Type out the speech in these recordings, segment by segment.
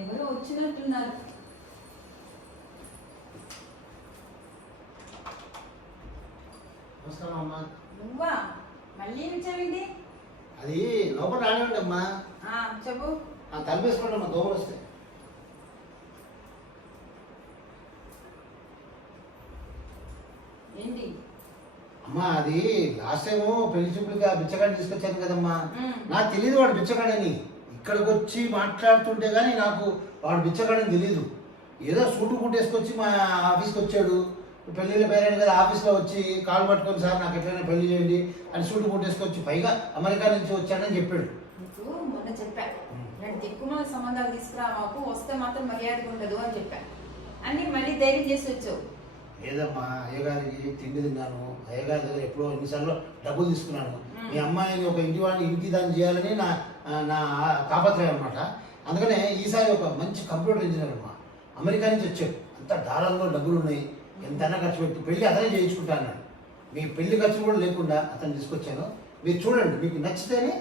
ఎవరో వచ్చినట్టున్నారు. నమస్కారం అమ్మా. నువ్వా మళ్ళీ వచ్చావింది? అది లోపల రానివ్వండి అమ్మా. చెప్పు. తలపేసుకోండి అమ్మా, దోమలు వస్తాయి. ఏంటి అమ్మా అది లాస్ట్ టైం పెళ్లి చూపులకి ఆ బిచ్చగాడిని తీసుకొచ్చాను కదమ్మా. నాకు తెలియదు వాడు బిచ్చగాడని. ఇక్కడికి వచ్చి మాట్లాడుతుంటే కానీ నాకు వాడు బిచ్చగాడని తెలియదు. ఏదో సూటు కుట్టేసుకొచ్చి మా ఆఫీస్కి వచ్చాడు. పెళ్ళిళ్ళ పేరెంట్ కదా ఆఫీస్లో వచ్చి కాలు పట్టుకొని సార్ నాకు ఎట్లయినా పెళ్లి చేయండి అని సూటు కుట్టేసుకొచ్చి పైగా అమెరికా నుంచి వచ్చాడని చెప్పాడు. నీకు మొన్న చెప్పా, నేను దిక్కుమాల సంబంధాలు తీసుకురా, మాకు వస్తే మాత్రం మర్యాద ఉండదు అని చెప్పా. అన్ని మళ్ళీ ధైర్యం చేసి వచ్చావు. లేదమ్మా, అయ్యగారికి తిండి తిన్నాను. అయ్యగారి దగ్గర ఎప్పుడో ఎన్నిసార్లు డబ్బులు తీసుకున్నాను. మీ అమ్మాయిని ఒక ఇంటి దాన్ని చేయాలని నా నా తాపత్రయం అనమాట. అందుకనే ఈసారి ఒక మంచి కంప్యూటర్ ఇంజనీర్ అమ్మా అమెరికా నుంచి వచ్చాడు. అంత డాలర్లో డబ్బులు ఉన్నాయి, ఎంతైనా ఖర్చు పెట్టి పెళ్ళి అతనే చేయించుకుంటా అన్నాడు. మీ పెళ్లి ఖర్చు కూడా లేకుండా అతను తీసుకొచ్చాను. మీరు చూడండి, మీకు నచ్చితేనే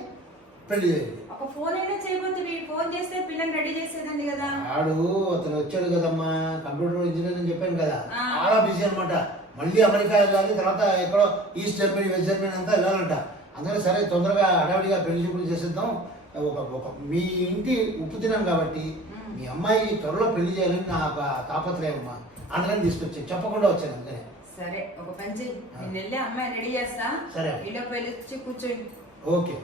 పెళ్లి చేయండి. ఒక ఫోన్ అయినా చేయబోతుంది. ఫోన్ చేస్తే పిల్లని రెడీ చేసేదండి కదా. అతను వచ్చాడు కదమ్మా, కంప్యూటర్ ఇంజనీర్ అని చెప్పాను కదా, చాలా బిజీ అనమాట. మళ్ళీ అమెరికా వెళ్ళాలి, తర్వాత ఎక్కడో ఈస్ట్ జర్మనీ వెస్ట్ జర్మనీ అంతా వెళ్ళాలంట. అందుకని సరే తొందరగా హడావిడిగా పెళ్లి చూపులు చేసేద్దాం. మీ ఇంటి ఉప్పు తిన్నాను కాబట్టి మీ అమ్మాయి త్వరలో పెళ్లి చేయాలని నా తాపత్రయం అమ్మా. అందుకని తీసుకొచ్చాను, చెప్పకుండా వచ్చాను. అందుకనే సరే ఒక పని చెయ్యి, నేను వెళ్ళి అమ్మాయి రెడీ చేస్తా. సరే ఇంట్లో పెళ్లి కూర్చోండి. ఓకే.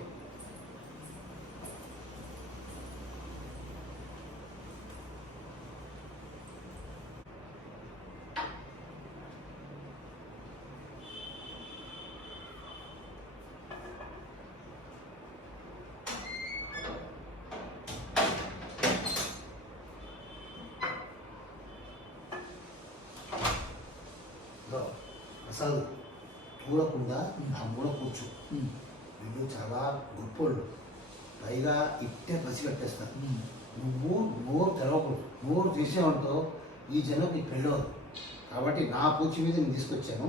ప్రసాద్ చూడకుండా నా మూడ కూర్చో. వీళ్ళు చాలా గొప్పోళ్ళు, పైగా ఇట్టే పసి పెట్టేస్తారు. నువ్వు నోరు తెరవకూడదు. నోరు తీసేవంటో ఈ జనం నీకు పెళ్ళవదు. కాబట్టి నా పూచి మీద నేను తీసుకొచ్చాను.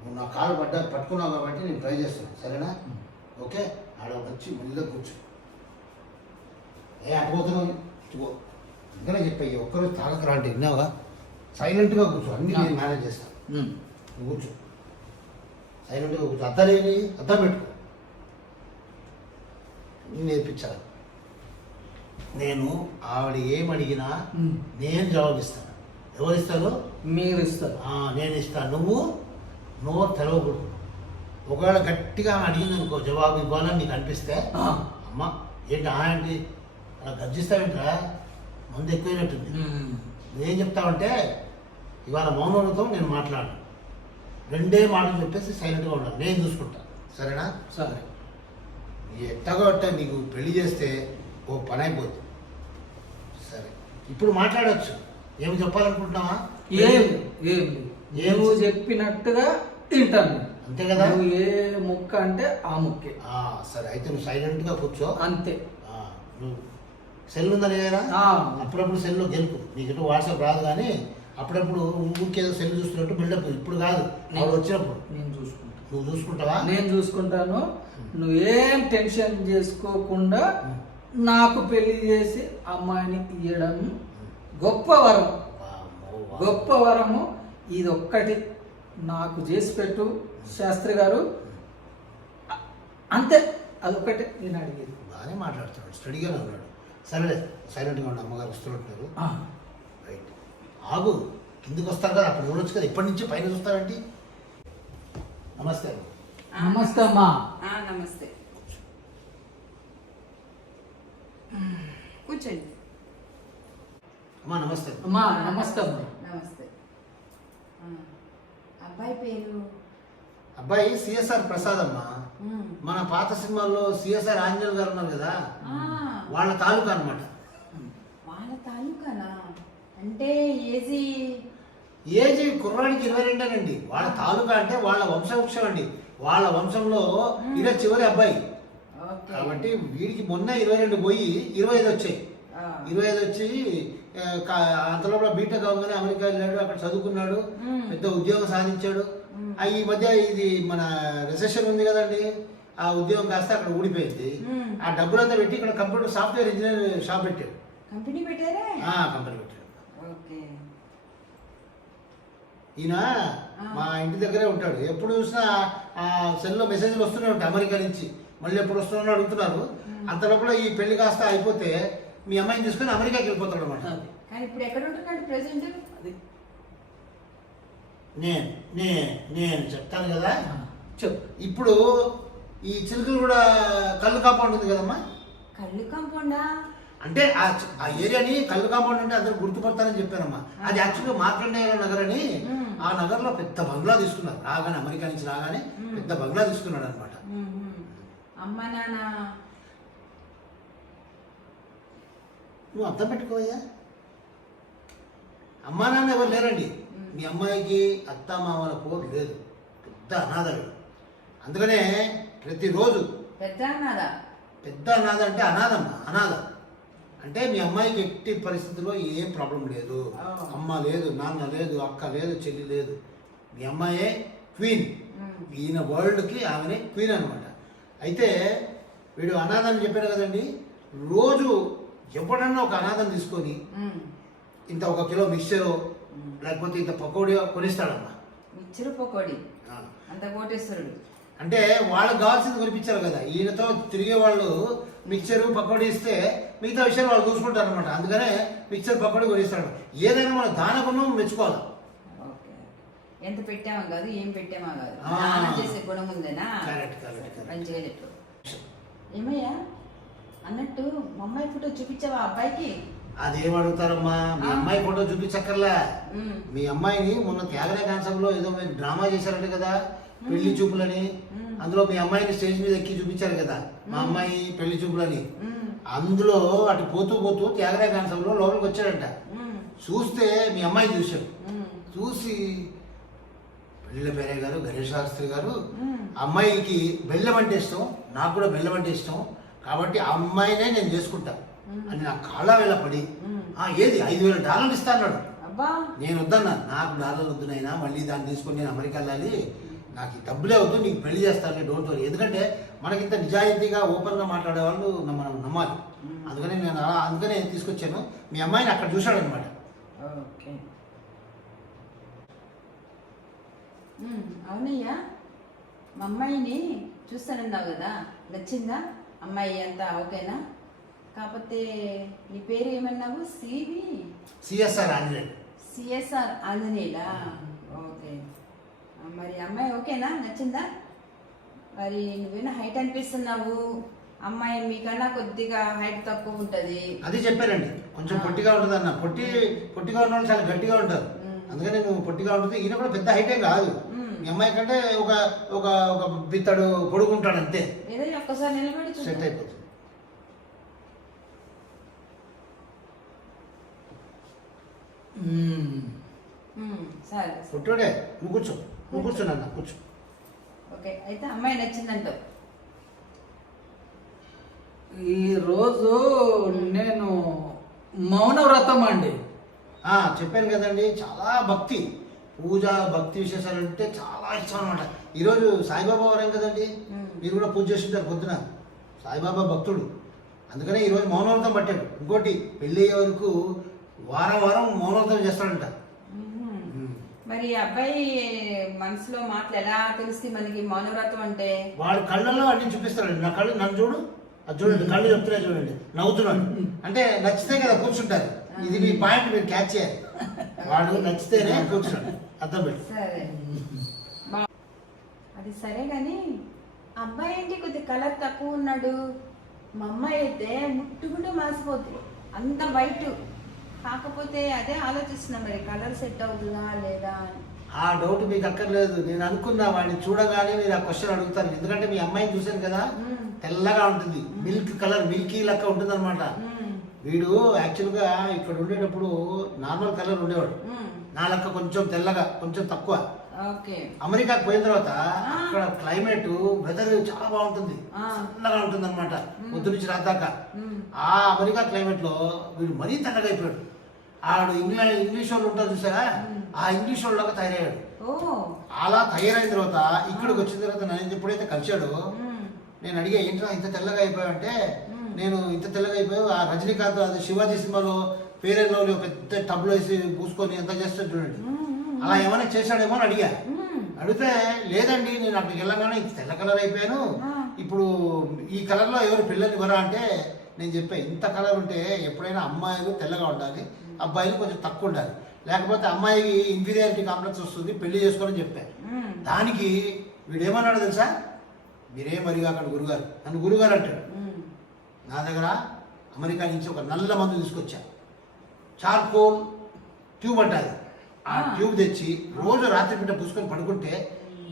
నువ్వు నా కాలు పట్టుకున్నావు కాబట్టి నేను ట్రై చేస్తాను, సరేనా? ఓకే, ఆడ వచ్చి మళ్ళీ కూర్చో. అటుపోతున్నావు అందుకనే చెప్పాయి, ఒక్కరోజు తాగకరా అంటే విన్నావుగా. సైలెంట్గా కూర్చో, అన్నీ నేను మేనేజ్ చేస్తాను. కూర్చో, సైలెంట్గా కూర్చో. అద్దాలేని అద్దం పెట్టుకో, నేర్పించాలి. నేను ఆవిడ ఏమడిగినా నేను జవాబిస్తాను. ఎవరు ఇస్తారు? మీరు ఇస్తారు. నేను ఇస్తాను. నువ్వు నోరు తెరవకూడదు. ఒకవేళ గట్టిగా అడిగింది అనుకో, జవాబు ఇవ్వాలని నీకు అనిపిస్తే అమ్మ ఏంటి ఏంటి అలా గర్జిస్తావేంట్రా, మందు ఎక్కువైనట్టుంది. నువ్వేం చెప్తావంటే ఇవాళ మౌనంతో నేను మాట్లాడను, రెండే మాటలు చెప్పేసి సైలెంట్గా ఉండాలి, నేను చూసుకుంటాను, సరేనా? సరే. ఎట్టగొట్ట నీకు పెళ్లి చేస్తే ఓ పని అయిపోద్ది. సరే, ఇప్పుడు మాట్లాడవచ్చు. ఏమి చెప్పాలనుకుంటున్నావా? ఏమో చెప్పినట్టుగా తింటాను, అంతే కదా. నువ్వు ఏ ముక్క అంటే ఆ ముక్కే. సరే, అయితే నువ్వు సైలెంట్గా కూర్చో. అంతే. నువ్వు సెల్ ఉందా లేదా? అప్పుడప్పుడు సెల్లో గెలుపు. నీకు ఎటు వాట్సాప్ రాదు, కానీ అప్పుడప్పుడు ఊరికేదో సెల్ చూస్తున్నట్టు బిల్డప్. ఇప్పుడు కాదు, వాళ్ళు వచ్చినప్పుడు నేను చూసుకుంటాను. నువ్వు చూసుకుంటావా? నేను చూసుకుంటాను. నువ్వేం టెన్షన్ చేసుకోకుండా నాకు పెళ్లి చేసి అమ్మాయిని ఇయ్యడం గొప్ప వరం, గొప్ప వరము. ఇది ఒక్కటి నాకు చేసి పెట్టు శాస్త్రి గారు, అంతే. అదొక్కటే నేను అడిగేది. బాగానే మాట్లాడుతున్నాడు, స్టడీగానే ఉన్నాడు. సరేలే, సైలెంట్గా ఉండి అమ్మగారు వస్తున్నట్టు. రైట్, ఆగు, కిందికి వస్తారు కదా, అప్పుడు చూడొచ్చు కదా. ఇప్పటి నుంచి పైన చూస్తారంటే. నమస్తే. నమస్తే అమ్మా. నమస్తే, కూర్చోండి. అమ్మా నమస్తే. అమ్మా నమస్తే అమ్మా. నమస్తే. అబ్బాయి పేరు? అబ్బాయి సిఎస్ఆర్ ప్రసాద్ అమ్మా. మన పాత సినిమాల్లో సిఎస్ఆర్ ఆంజనేయులు గారు ఉన్నారు కదా, వాళ్ళ తాలూకా అనమాట. వాళ్ళ తాలూకానా? అంటే ఏజీ కుర్రాడికి 22 అండి. వాళ్ళ తాలూకా అంటే వాళ్ళ వంశవృక్షం అండి. వాళ్ళ వంశంలో ఇదే చివరి అబ్బాయి కాబట్టి వీడికి మొన్న 22 పోయి 25 వచ్చాయి. 25 వచ్చి అంతలోపల బీటెక్ అవగానే అమెరికా వెళ్ళాడు, అక్కడ చదువుకున్నాడు, పెద్ద ఉద్యోగం సాధించాడు. ఈ మధ్య ఇది మన రిసెషన్ ఉంది కదండి, ఆ ఉద్యోగం కాస్త అక్కడ ఊడిపోయింది. ఆ డబ్బులంతా పెట్టి ఇక్కడ కంప్యూటర్ సాఫ్ట్వేర్ ఇంజనీర్ షాప్ పెట్టాడు. కంపెనీ పెట్టారా? కంపెనీ పెట్టాడు. ఓకే. ఈయన మా ఇంటి దగ్గరే ఉంటాడు. ఎప్పుడు చూసినా ఆ సెల్లో మెసేజ్లు వస్తూనే ఉంటాయి అమెరికా నుంచి. మళ్ళీ ఎప్పుడు వస్తున్నారో అడుగుతున్నారు. అంత లోపల ఈ పెళ్లి కాస్త అయిపోతే మీ అమ్మాయిని తీసుకొని అమెరికాకి వెళ్ళిపోతాడు అనమాట. కానీ ఇప్పుడు ఎక్కడ ఉంటున్నాడు ప్రెసెంట్? అది నేను చెప్తాను కదా. చెప్పు. ఇప్పుడు ఈ చిలుకలు కూడా కళ్ళు కాంపౌండ్ ఉంది కదమ్మా. కళ్ళు కాంపౌండా? అంటే ఆ ఏరియాని కళ్ళు కాంపౌండ్ అంటే అందరు గుర్తుపడతారని చెప్పానమ్మా. అది యాక్చువల్గా మార్కండేయ నగర్ అని. ఆ నగర్లో పెద్ద బంగ్లా తీసుకున్నారు. రాగానే అమెరికా నుంచి రాగానే పెద్ద బంగ్లా తీసుకున్నాడు అనమాట. అమ్మ నాన్న నువ్వు అర్థం పెట్టుకోవయ్యా. అమ్మా నాన్న ఎవరు లేరండి. మీ అమ్మాయికి అత్త మామల పోరు లేదు. పెద్ద అనాథలు. అందుకనే ప్రతిరోజు పెద్ద అనాథ. పెద్ద అనాథ అంటే అనాథ అంటే మీ అమ్మాయికి ఎట్టి పరిస్థితుల్లో ఏం ప్రాబ్లం లేదు. అమ్మ లేదు, నాన్న లేదు, అక్క లేదు, చెల్లి లేదు. మీ అమ్మాయే క్వీన్. ఈయన వరల్డ్కి ఆమెనే క్వీన్ అనమాట. అయితే వీడు అనాథ అని చెప్పాడు కదండి. రోజు ఎప్పుడన్నా ఒక అనాథం తీసుకొని ఇంత 1 కిలో మిక్చరు లేకపోతే ఇంత పకోడీ కొనిస్తాడమ్మా. మిక్చరు పకోడీ అంత కోటేశ్వరుడు. అంటే వాళ్ళకి కావాల్సింది కొనిపించారు కదా. ఈయనతో తిరిగే వాళ్ళు మిక్చరు పకోడీ ఇస్తే మిగతా విషయాలు వాళ్ళు చూసుకుంటారు అనమాట. అందుకనే మిక్చర్ పకోడీ కొనిస్తాడు. ఏదైనా మనం దానగుణం మెచ్చుకోవాలి. ఓకే. ఎంత పెట్టామా కాదు, ఏం పెట్టామా కాదు, దానం చేసే గుణం ఉందేనా? మంచిగా చెప్పు. ఏమయ్యా అన్నట్టు మా అమ్మాయి ఫోటో చూపించావా అబ్బాయికి? అదేం అడుగుతారమ్మా, మీ అమ్మాయి ఫోటో చూపించక్కర్లే. మీ అమ్మాయిని మొన్న త్యాగరాయ కాన్సెప్ట్లో ఏదో మీరు డ్రామా చేశారంటే కదా, పెళ్లి చూపులని. అందులో మీ అమ్మాయిని స్టేజ్ మీద ఎక్కి చూపించారు కదా, మా అమ్మాయి పెళ్లి చూపులని. అందులో అటు పోతూ పోతూ త్యాగరాయ కాన్సెప్ట్లో లోపలికి వచ్చాడంట. చూస్తే మీ అమ్మాయి చూశాడు. చూసి పెళ్ళిళ్ళ పేరయ్య గారు, గణేష్ శాస్త్రి గారు, అమ్మాయికి బెల్లం అంటే ఇష్టం, నాకు కూడా బెల్లం అంటే ఇష్టం, కాబట్టి ఆ అమ్మాయినే నేను చేసుకుంటా అని నా కాళ్ళ వేళ పడి ఏది $5,000 ఇస్తా అన్నాడు. నేను వద్దన్నా. నాకు డాలర్లు వద్దునైనా, మళ్ళీ దాన్ని తీసుకొని నేను అమెరికా వెళ్ళాలి, నాకు ఈ డబ్బులే వద్దు, నీకు పెళ్లి చేస్తాను, డోంట్ వరీ. ఎందుకంటే మనకింత నిజాయితీగా ఓపెన్గా మాట్లాడే వాళ్ళు మనం నమ్మాలి. అందుకనే తీసుకొచ్చాను. మీ అమ్మాయిని అక్కడ చూశాడు అనమాట. ఓకే. అవునయ్యా, మా అమ్మాయిని చూస్తానన్నావు కదా, నచ్చిందా అమ్మాయి? అంతా ఓకేనా? కాకపోతే నీ పేరు ఏమన్నావు? సిఎస్ఆర్ ఆంజనేయులు. సిఎస్ఆర్ ఆంజనేయులా? ఓకే. మరి అమ్మాయి ఓకేనా, నచ్చిందా? మరి నువ్వేనా హైట్ అనిపిస్తున్నావు, అమ్మాయి మీకన్నా కొద్దిగా హైట్ తక్కువ ఉంటుంది. అది చెప్పారండి, కొంచెం పొట్టిగా ఉంటుంది అన్న. పొట్టిగా ఉన్న వాళ్ళు చాలా గట్టిగా ఉంటారు. అందుకని నువ్వు పొట్టిగా ఉంటుంది. ఈయన కూడా పెద్ద హైటే కాదు. మీ అమ్మాయి కంటే ఒక ఒక ఒక బిత్తడు పొడుగుంటాడు అంతే. ఏదో ఒక్కసారి నిలబడి సెట్ అయిపోతుంది. సరే పొట్టుడే. నువ్వు కూర్చోనన్న కూర్చో. ఓకే. అయితే అమ్మాయి నచ్చిందంటావు? ఈరోజు నేను మౌనవ్రతం అండి. చెప్పాను కదండి, చాలా భక్తి, పూజ, భక్తి విశేషాలు అంటే చాలా ఇష్టం అనమాట. ఈరోజు సాయిబాబా వారం కదండి, మీరు కూడా పూజ చేస్తుంటారు పొద్దున. సాయిబాబా భక్తుడు, అందుకనే ఈరోజు మౌనవ్రతం పట్టాడు. ఇంకోటి, పెళ్ళి అయ్యే వరకు వారం మౌనవ్రతం చేస్తాడంట. మరి అబ్బాయి మనసులో మాటలు ఎలా తెలుస్తుంది మనకి మౌనవ్రతం అంటే? వాడు కళ్ళల్లో అన్ని చూపిస్తాడండి. నా కళ్ళు, నన్ను చూడు, అది చూడండి, కళ్ళు చెప్తున్నాయి చూడండి, నవ్వుతున్నాడు. అంటే నచ్చితే కదా కూర్చుంటారు. ఇది మీ పాయింట్, మీరు క్యాచ్ చేయాలి. వాడు నచ్చితేనే కూర్చున్నాడు, అర్థం పెట్టి. సరే, అది సరే కానీ అబ్బాయి ఏంటి కొద్ది కలర్ తక్కువ ఉన్నాడు, మా అమ్మాయి అయితే ముట్టుకుంటే మాసిపోతుంది, అంత బయట. కాకపోతే అదే ఆలోచిస్తున్నా, మరి కలర్ సెట్ అవుతుందా లేదా అని. ఆ డౌట్ మీకు అక్కర్లేదు. నేను అనుకున్నా వాడిని చూడగానే మీరు ఆ క్వశ్చన్ అడుగుతారు. ఎందుకంటే మీ అమ్మాయిని చూశాను కదా, తెల్లగా ఉంటుంది, మిల్క్ కలర్, మిల్కీ లెక్క ఉంటుంది అనమాట. వీడు యాక్చువల్గా ఇక్కడ ఉండేటప్పుడు నార్మల్ కలర్ ఉండేవాడు, నా లెక్క కొంచెం తెల్లగా, కొంచెం తక్కువ. అమెరికాకు పోయిన తర్వాత అక్కడ క్లైమేట్, వెదర్ చాలా బాగుంటుంది, చల్లగా ఉంటుంది అనమాట పొద్దు నుంచి రాదాకా. ఆ అమెరికా క్లైమేట్ లో వీడు మరీ తెల్లగా అయిపోయాడు. ఆడు ఇంగ్లీష్ వాళ్ళు ఉంటారు చూసారా, ఆ ఇంగ్లీష్ వాళ్ళగా తయారయ్యాడు. అలా తయారైన తర్వాత ఇక్కడికి వచ్చిన తర్వాత నేను ఎప్పుడైతే కలిశాడో, నేను అడిగా ఏంట్రా ఇంత తెల్లగా అయిపోయావంటే, నేను ఇంత తెల్లగా అయిపోయావు. ఆ రజనీకాంత్ అది శివాజీ సినిమాలో ఫెయిర్ అండ్ లవ్లీ పెద్ద టబ్లో వేసి పూసుకొని ఎంత చేస్తాడు చూడండి. అలా ఏమైనా చేశాడేమో అని అడిగా. అడిగితే లేదండి నేను అక్కడికి వెళ్ళగానే ఇంత తెల్ల కలర్ అయిపోయాను, ఇప్పుడు ఈ కలర్లో ఎవరు పిల్లలు ఇవ్వరా అంటే నేను చెప్పా ఇంత కలర్ ఉంటే ఎప్పుడైనా అమ్మాయిలు తెల్లగా ఉండాలి, అబ్బాయిలు కొంచెం తక్కువ ఉండాలి, లేకపోతే అమ్మాయికి ఇన్ఫీరియారిటీ కాంప్లెక్స్ వస్తుంది, పెళ్లి చేసుకోవాలని చెప్పాను. దానికి వీడేమన్నాడు తెలుసా, మీరేం మరిగా అక్కడ గురుగారు, నన్ను గురుగారు అంటాడు. నా దగ్గర అమెరికా నుంచి ఒక నల్ల మందు తీసుకొచ్చా, చార్కోల్ ట్యూబ్ అంటారు. ఆ ట్యూబ్ తెచ్చి రోజు రాత్రి బిడ్డ పూసుకొని పడుకుంటే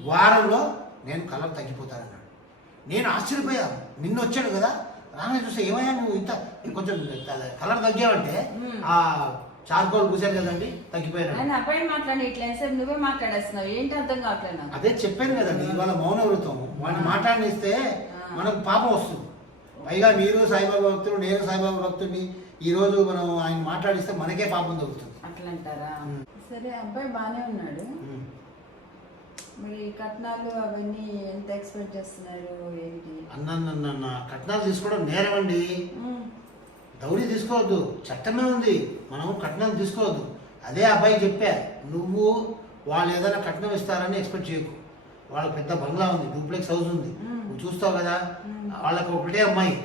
వారంలో నేను కలర్ తగ్గిపోతానన్నాడు. నేను ఆశ్చర్యపోయా, నిన్న వచ్చాడు కదా, రాగానే చూస్తే ఏమయ్యా నువ్వు ఇంత కొంచెం కలర్ తగ్గావంటే ఆ చార్కోల్ పూసాను కదండి తగ్గిపోయాను. అబ్బాయి మాట్లాడి ఇట్లా నువ్వే మాట్లాడేస్తున్నావు, ఏంటి అర్థం కావట్లేదు. అదే చెప్పాను కదండి, ఇవాళ మౌన వృతం వాడిని మాట్లాడిస్తే మనకు పాపం వస్తుంది. పైగా మీరు సాయిబాబా భక్తులు, నేను సాయిబాబా భక్తుడిని, ఈ రోజు మనం ఆయన మాట్లాడిస్తే మనకే పాపం తగ్గుతుంది. అట్లా అంటారా? సరే అబ్బాయి బాగానే ఉన్నాడు, మరి కట్నాలు అవన్నీ ఎంత ఎక్స్పెక్ట్ చేస్తున్నారు ఏంటి? అన్న కట్నాలు తీసుకోవడం నేరం అండి. దౌడి తీసుకోవద్దు, చట్టమే ఉంది, మనం కట్నం తీసుకోవద్దు. అదే అబ్బాయి చెప్పా, నువ్వు వాళ్ళు ఏదైనా కట్నం ఇస్తారని ఎక్స్పెక్ట్ చేయకు. వాళ్ళకి పెద్ద బంగ్లా ఉంది, డూప్లెక్స్ హౌస్ ఉంది, నువ్వు చూస్తావు కదా, వాళ్ళకి ఒకటే అమ్మాయి,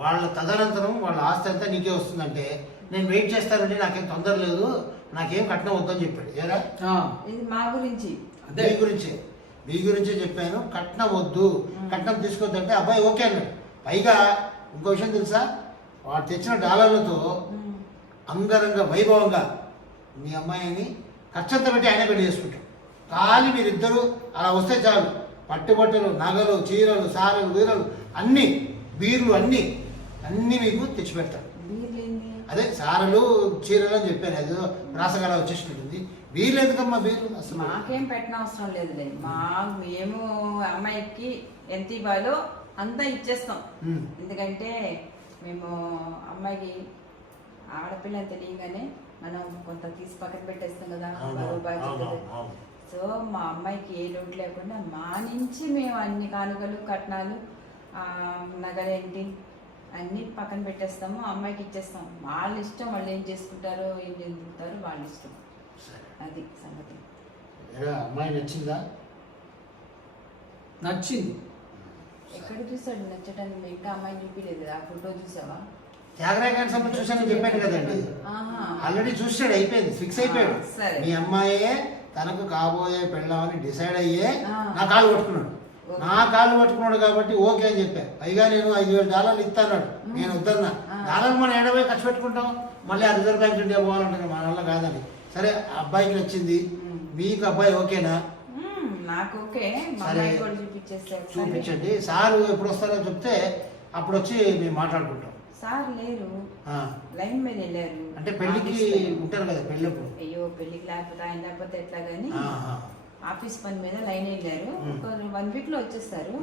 వాళ్ళ తదనంతరం వాళ్ళ ఆస్తి అంతా నీకే వస్తుందంటే నేను వెయిట్ చేస్తానండి, నాకేం తొందర లేదు, నాకేం కట్నం వద్దని చెప్పాడు. ఏరా ఇది మా గురించి, మీ గురించే చెప్పాను, కట్నం వద్దు, కట్నం తీసుకోవద్దంటే అబ్బాయి ఓకే అన్నాడు. పైగా ఇంకో విషయం తెలుసా, వాడు తెచ్చిన డాలర్లతో అంగరంగ వైభవంగా మీ అమ్మాయిని ఖర్చంతా పెట్టి ఆయన పెళ్లి చేసుకుంటాం. ఖాళీ మీరిద్దరూ అలా వస్తే చాలు, పట్టుబట్టలు, నగలు, చీరలు, సారలు, వీరలు అన్నీ, బీర్లు అన్నీ మీకు తెచ్చిపెడతారు. అదే సారలు చీరలు అని చెప్పాను, అది రాసగల వచ్చేసినట్టుంది. వీళ్ళు ఎందుకమ్మా వీళ్ళు? అసలు మాకేం పెట్టిన అవసరం లేదులే, మేము అమ్మాయికి ఎంత ఇవ్వాలో అంతా ఇచ్చేస్తాం. ఎందుకంటే మేము అమ్మాయికి ఆడపిల్ల తెలియగానే మనం కొంత తీసి పక్కన పెట్టేస్తాం కదా బాధ్యత. సో మా అమ్మాయికి ఏ లోటు లేకుండా మా నుంచి మేము అన్ని కానుకలు, కట్నాలు, నగలేంటి అన్నీ పక్కన పెట్టేస్తాము, అమ్మాయికి ఇచ్చేస్తాం. వాళ్ళ ఇష్టం, వాళ్ళు ఏం చేసుకుంటారో ఏం చేసుకుంటారో వాళ్ళ ఇష్టం. అది సంగతి. అమ్మాయి నచ్చిందా? నచ్చింది. ఎక్కడ చూసాడు నచ్చటానికి? ఇంకా అమ్మాయి చూపించలేదు, ఆ ఫోటో చూసావా? త్యాగరాయ గారి సంబంధం చూసానని చెప్పాను కదండి, ఆల్రెడీ చూసాడు, అయిపోయింది, ఫిక్స్ అయిపోయాడు. మీ అమ్మాయే తనకు కాబోయే పెళ్ళామని డిసైడ్ అయ్యే నా కాళ్ళు పట్టుకున్నాడు కాబట్టి ఓకే అని చెప్పా. పైగా నేను $5,000 ఇస్తాన్నాడు, నేను వద్దన్నా. డాలర్ మనం ఏడవై ఖర్చు పెట్టుకుంటాం, మళ్ళీ ఆ రిజర్వ్ బ్యాంక్ ఇండియా పోవాలంటే మన వల్ల కాదని. సరే అబ్బాయికి నచ్చింది, మీకు అబ్బాయి ఓకేనా? నాకు ఓకే. సరే చూపించండి, సార్ ఎప్పుడు వస్తారో చెప్తే అప్పుడు వచ్చి మేము మాట్లాడుకుంటాం. సార్ లేరు, లైన్ మీద వెళ్ళారు. అంటే పెళ్లికి ఉంటారు కదా, పెళ్ళప్పుడు. అయ్యో పెళ్లికి లేకపోతే ఆయన లేకపోతే ఎట్లా గానీ ఆఫీస్ పని మీద లైన్ వెళ్ళారు. ఒక 1 week లో వచ్చేస్తారు.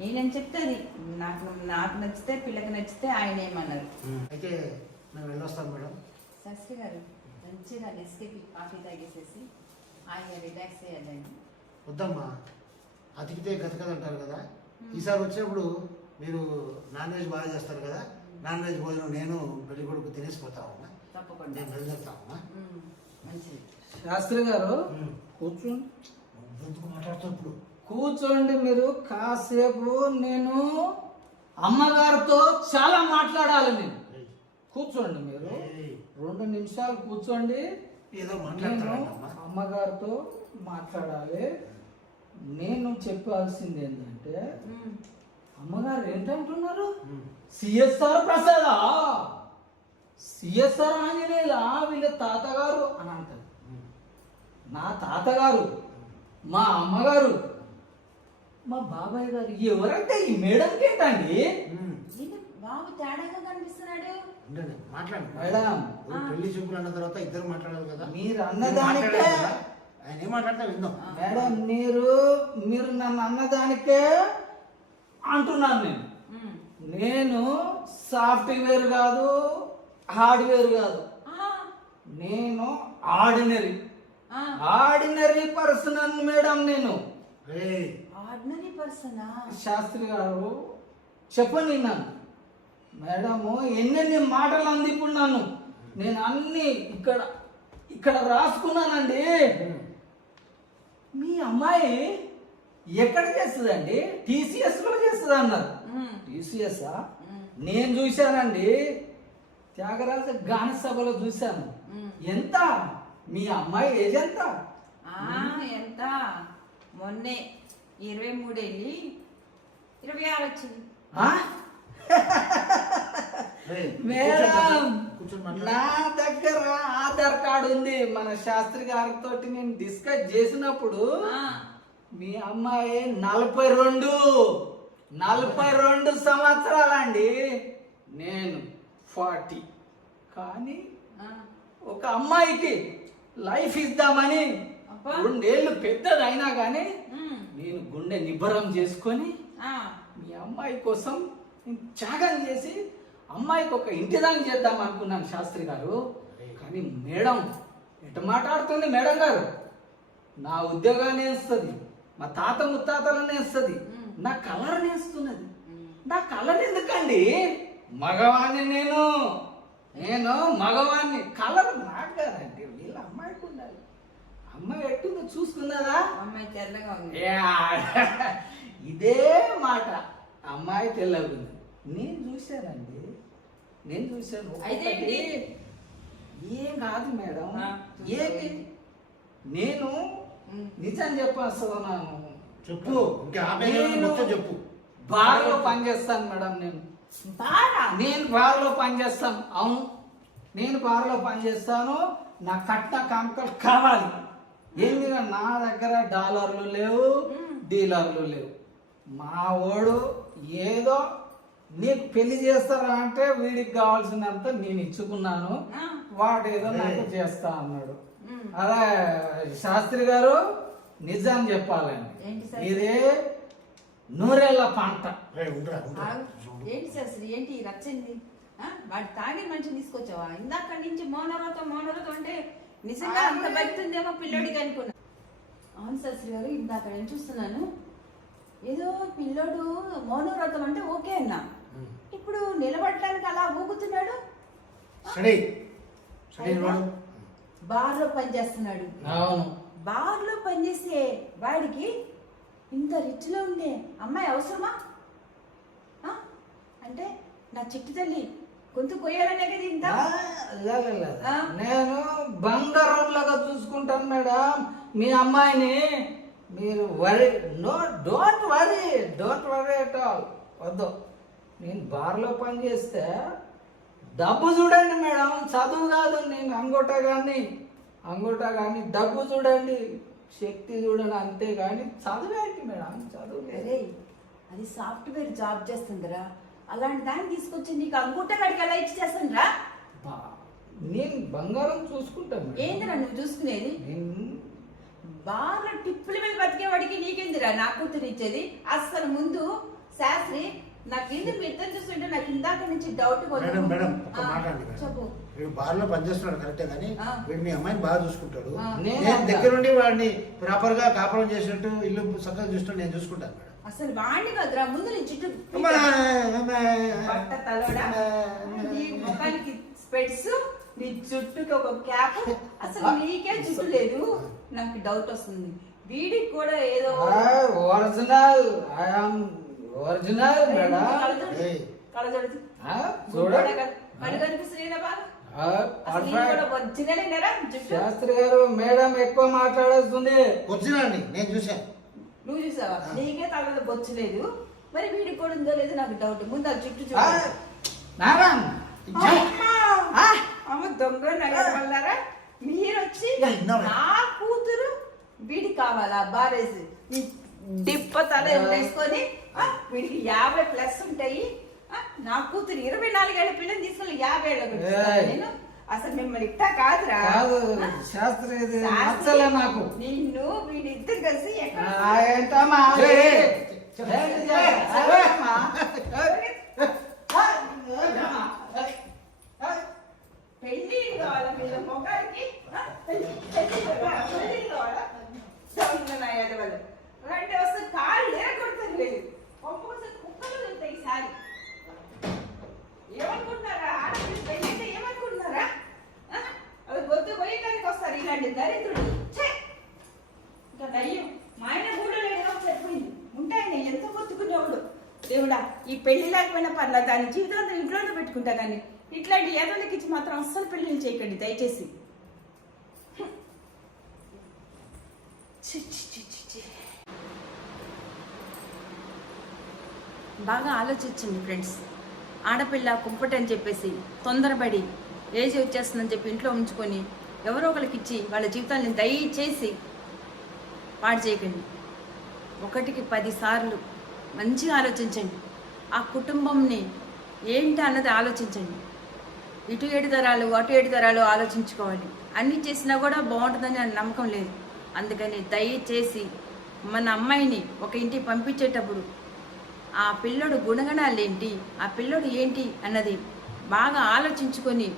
నేనని చెప్తే అది నాకు నచ్చితే, పిల్లకి నచ్చితే ఆయన ఏమన్నారు. అయితే మేము వెళ్ళొస్తాం మేడం. శాస్త్రి గారు మంచిగా నెస్కేఫీ కాఫీ తాగేసేసి ఆయన రిలాక్స్ అయ్యాలండి. వద్దమ్మా, అతికితే గతకదంటారు కదా. ఈసారి వచ్చినప్పుడు మీరు నాన్ వెజ్ బాగా చేస్తారు కదా, నాన్ వెజ్ భోజనం నేను పెళ్లి కొడుకు తినేసిపోతామమ్మా. తప్పకుండా నేను బయలుదేరుతామమ్మా. మంచిది. శాస్త్రి గారు కూర్చోండి. ఎందుకు మాట్లాడుతావు ఇప్పుడు? కూర్చోండి మీరు కాసేపు, నేను అమ్మగారితో చాలా మాట్లాడాలి. నేను కూర్చోండి, మీరు 2 నిమిషాలు కూర్చోండి. ఏదో అమ్మగారితో మాట్లాడాలి. నేను చెప్పాల్సింది ఏంటంటే, అమ్మగారు ఏంటంటున్నారు, సిఎస్ఆర్ ప్రసాదా, సిఎస్ఆర్ ఆంజనేయులా వీళ్ళ తాతగారు అని అంటారు. నా తాతగారు, మా అమ్మగారు, మా బాబాయ్ గారు ఎవరంటే ఈ మేడంకి ఏంటండి? బాబు తేడాగా కనిపిస్తున్నాడు. మేడం పెళ్లి చూపులు అన్న తర్వాత ఇద్దరు మాట్లాడాలి కదా. మీరు అన్నదానికే ఆయన ఏం మాట్లాడితే విందాం. మేడం మీరు నన్ను అన్నదానికే అంటున్నాను. నేను సాఫ్ట్వేర్ కాదు, హార్డ్వేర్ కాదు, నేను ఆర్డినరీ పర్సన్ మేడం. నేను ఆర్డినరీ పర్సనా? శాస్త్రి గారు చెప్పండి, నన్ను మేడము ఎన్నెన్ని మాటలు అంది ఇప్పుడు నన్ను. నేను అన్ని ఇక్కడ ఇక్కడ రాసుకున్నానండి. మీ అమ్మాయి ఎక్కడ చేస్తుందండి? టీసీఎస్లో చేస్తుంది అన్నారు. టీసీఎస్ఆ? నేను చూశానండి, త్యాగరాజ గాన సభలో చూశాను. ఎంత మీ అమ్మాయి ఏజ్ ఎంత? ఎంత మొన్నే 23 వెళ్ళి 26 వచ్చింది. మేడం నా దగ్గర ఆధార్ కార్డు ఉంది. మన శాస్త్రి గారితో నేను డిస్కస్ చేసినప్పుడు మీ అమ్మాయి 42 సంవత్సరాలండి, నేను 40. కానీ ఒక అమ్మాయికి లైఫ్ ఇద్దామని 2 ఏళ్ళు పెద్దదైనా కానీ నేను గుండె నిబ్బరం చేసుకొని మీ అమ్మాయి కోసం త్యాగం చేసి అమ్మాయికి ఒక ఇంటిదాన్ని చేద్దాం అనుకున్నాను శాస్త్రి గారు. కానీ మేడం ఎట మాట్లాడుతుంది మేడం గారు? నా ఉద్యోగాన్ని వేస్తుంది, మా తాత ముత్తాతలనే వేస్తుంది, నా కలర్ నేస్తున్నది. నా కలర్ ఎందుకండి? మగవాణ్ణి నేను మగవాణ్ణి. కలర్ నాకు కాదండి, వీళ్ళ అమ్మాయికి ఉండాలి. అమ్మాయి ఎట్టుందో చూసుకున్నదా? అమ్మాయి తెల్లగా ఉంది. ఇదే మాట, అమ్మాయి తెల్లగా ఉంది. నేను చూశానండి, నేను చూశాను. ఏం కాదు మేడం, ఏంటి నేను నిజం చెప్పేస్తున్నాను. చెప్పు, చెప్పు. బార్లో పనిచేస్తాను మేడం. నేను బార్లో పనిచేస్తాను. అవును, నేను బార్లో పనిచేస్తాను. నా కట్న కానుకలు కావాలి. ఏంది నా దగ్గర డాలర్లు లేవు, డీలర్లు లేవు. మా వాడు ఏదో నీకు పెళ్లి చేస్తారా అంటే వీడికి కావాల్సినంత నేను ఇచ్చుకున్నాను, వాడేదో నాకు చేస్తా అన్నాడు. అదే శాస్త్రి గారు నిజం చెప్పాలండి, ఇదే 100 ఏళ్ల పంట. ఏంటి శాస్త్రి, ఏంటి రచ్చింది? వాడు తాగి మనిషిని తీసుకొచ్చావా? ఇందాక నుంచి మౌనవ్రతం అంటే నిజంగా అంత బయటుందేమో పిల్లోడికి అనుకున్నా. అవును శాస్త్రి గారు, ఇందాక నేను చూస్తున్నాను, ఏదో పిల్లోడు మౌనవ్రతం అంటే ఓకే అన్నా, ఇప్పుడు నిలబడటానికి అలా ఊగుతున్నాడు. బార్లో పనిచేస్తున్నాడు. బార్లో పనిచేసే వాడికి ఇంత రిచ్ లో ఉండే అమ్మాయి అవసరమా? అంటే నా చిట్టి తల్లి గొంతు కొయ్యాలనే కదా ఇంత. నేను బంగారం లాగా చూసుకుంటాను మేడం మీ అమ్మాయిని. మీరు డోంట్ వరీ అట్ ఆల్. వద్దు, నేను బార్లో పని చేస్తే డబ్బు చూడండి మేడం, చదువు కాదు. నేను అంగోటా కానీ డబ్బు చూడండి, శక్తి చూడండి, అంతేగాని చదువేంటి మేడం? చదువు అది సాఫ్ట్వేర్ జాబ్ చేస్తుందిరా, అలాంటి దాన్ని తీసుకొచ్చి నీకు అంగుట్ట కాడికి ఎలా ఇచ్చి చేస్తుందిరా? నేను బంగారం చూసుకుంటాను. ఏందిరా నువ్వు చూసుకునేది? బాగా టిప్పుల మీద బతికేవాడికి నీకేందిరా నా కూతురు ఇచ్చేది? అసలు ముందు శాస్త్రి నాకు ఎందుకు మిత్తం చూస్తుంటే నాకు ఇందాక నుంచి డౌట్. చెప్పు, వీడు బార్లో పనిచేస్తున్నాడు కరెక్టే, కానీ వీడు మీ అమ్మాయిని బాగా చూసుకుంటాడు. నేను దగ్గరుండి వాడిని ప్రాపర్ గా కాపురం చేసినట్టు ఇల్లు చక్కగా చూసినట్టు నేను చూసుకుంటాను మేడం. అసలు వాడిని కదరా, ముందు నీ చుట్టూ బట్ట తలోడా, నీ ముఖానికి స్పెట్స్, నీ జుట్టుకి ఒక క్యాప్, అసలు నీకే జుట్టు లేదు. నాకు డౌట్ వస్తుంది. వీడికి కూడా ఏదో ఒరిజినల్ మేడం. శాస్త్రి గారు మేడం ఎక్కువ మాట్లాడేస్తుంది. ఒరిజినల్ నేను చూసాను. నువ్వు చూసావా? నీకే తగ్గదు బొచ్చలేదు, మరి వీడికి కూడా ఉందో లేదో నాకు డౌట్. ముందు ఆ చుట్టూ దొంగ నగరారా మీరు వచ్చి నా కూతురు వీడికి కావాలా బారేసి డిప్ప తల వేసుకొని వీడికి 50+ ఉంటాయి. నా కూతురు 24 ఏళ్ల పిల్లని తీసుకొని 50 ఏళ్ళ నేను అసలు మిమ్మల్ని ఇట్టా కాదురా. శాస్త్రి నాకు నిన్ను వీడిద్దరు కలిసి పెళ్లి కావాలా వీళ్ళ మొగాడికి? పెళ్లి కావాలా? రండి వస్తే కాళ్ళు లేకొడుతుంది లేదు, కుక్కలు ఉంటాయి. ఈసారి దేవుడా ఈ పెళ్లి లేకపోయినా పర్లేదు దాని జీవితాంతం ఇంట్లోనే పెట్టుకుంటా కానీ ఇట్లాంటి ఏదోళ్ళకి ఇచ్చి మాత్రం అస్సలు పెళ్లిళ్ళు చేయకండి దయచేసి. చి, చి, చి, చి, చి. బాగా ఆలోచించండి ఫ్రెండ్స్. ఆడపిల్ల కుంపటి అని చెప్పేసి తొందరపడి ఏజ్ వచ్చేస్తుందని చెప్పి ఇంట్లో ఉంచుకొని ఎవరో ఒకరికి ఇచ్చి వాళ్ళ జీవితాన్ని దయచేసి పాడు చేయకండి. 1కి 10 సార్లు మంచిగా ఆలోచించండి. ఆ కుటుంబంని ఏంటి అన్నది ఆలోచించండి. ఇటు 7 తరాలు అటు 7 తరాలు ఆలోచించుకోవాలి. అన్నీ చేసినా కూడా బాగుంటుందని నాకు నమ్మకం లేదు. అందుకని దయచేసి మన అమ్మాయిని ఒక ఇంటికి పంపించేటప్పుడు ఆ పిల్లోడు గుణగణాలు ఏంటి, ఆ పిల్లోడు ఏంటి అన్నది బాగా ఆలోచించుకొని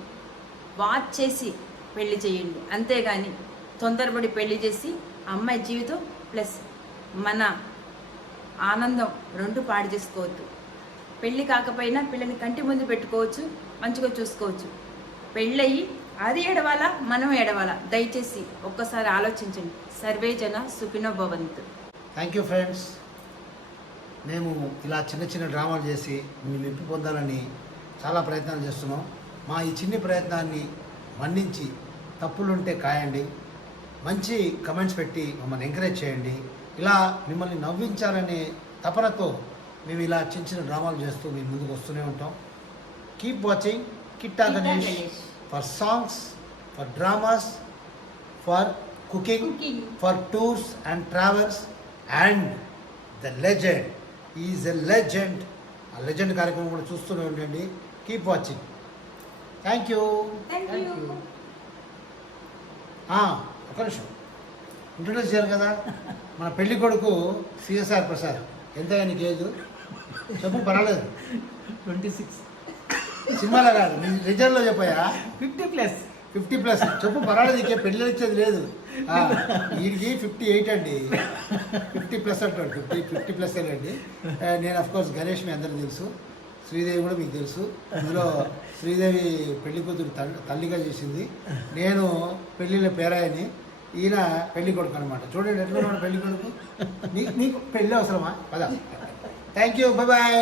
వాచ్ చేసి పెళ్లి చేయండి. అంతేగాని తొందరపడి పెళ్లి చేసి అమ్మాయి జీవితం ప్లస్ మన ఆనందం 2 పాడు చేసుకోవద్దు. పెళ్ళి కాకపోయినా పిల్లని కంటి ముందు పెట్టుకోవచ్చు, మంచిగా చూసుకోవచ్చు. పెళ్ళయి అది ఏడవాలా మనం ఏడవాలా దయచేసి ఒక్కసారి ఆలోచించండి. సర్వే జన సుఖినో భవంతు. Thank you friends. మేము ఇలా చిన్న చిన్న డ్రామాలు చేసి మీ మెప్పు పొందాలని చాలా ప్రయత్నాలు చేస్తున్నాం. మా ఈ చిన్ని ప్రయత్నాన్ని మన్నించి తప్పులుంటే కాయండి, మంచి కమెంట్స్ పెట్టి మమ్మల్ని ఎంకరేజ్ చేయండి. ఇలా మిమ్మల్ని నవ్వించాలనే తపనతో మేము ఇలా చిన్న చిన్న డ్రామాలు చేస్తూ మీ ముందుకు వస్తూనే ఉంటాం. Keep watching Kitta Ganesh for songs, for dramas, for cooking, for tours and travels and the legend is a legend. ఆ లెజెండ్ కార్యక్రమం కూడా చూస్తూనే ఉండండి. Keep watching. Thank you. ఒక నిమిషం ఇంట్రొడ్యూస్ చేయాలి కదా. మన పెళ్లి కొడుకు సిఎస్ఆర్ ప్రసాద్. ఎంతగా నీకు ఏజ్ చెప్పు, పర్వాలేదు. 26. సినిమాలో కాదు, నీ రిజల్ట్లో చెప్పాయా? 50+. 50+ చెప్పు, పర్వాలేదు. నీకే పెళ్ళి ఇచ్చేది లేదు. వీడికి 58 అండి. 50+ అంటాడు. 50+ అండి. నేను అఫ్కోర్స్ గణేష్ మీ అందరికీ తెలుసు, శ్రీదేవి కూడా మీకు తెలుసు. ఇందులో శ్రీదేవి పెళ్లి కూతురు తల్లిగా చేసింది, నేను పెళ్ళిళ్ళ పేరాయని, ఈయన పెళ్లి కొడుకు అనమాట. చూడండి ఎట్లా ఉన్నాడు పెళ్లి కొడుకు. నీకు పెళ్ళి అవసరమా? పద. Thank you, bye bye.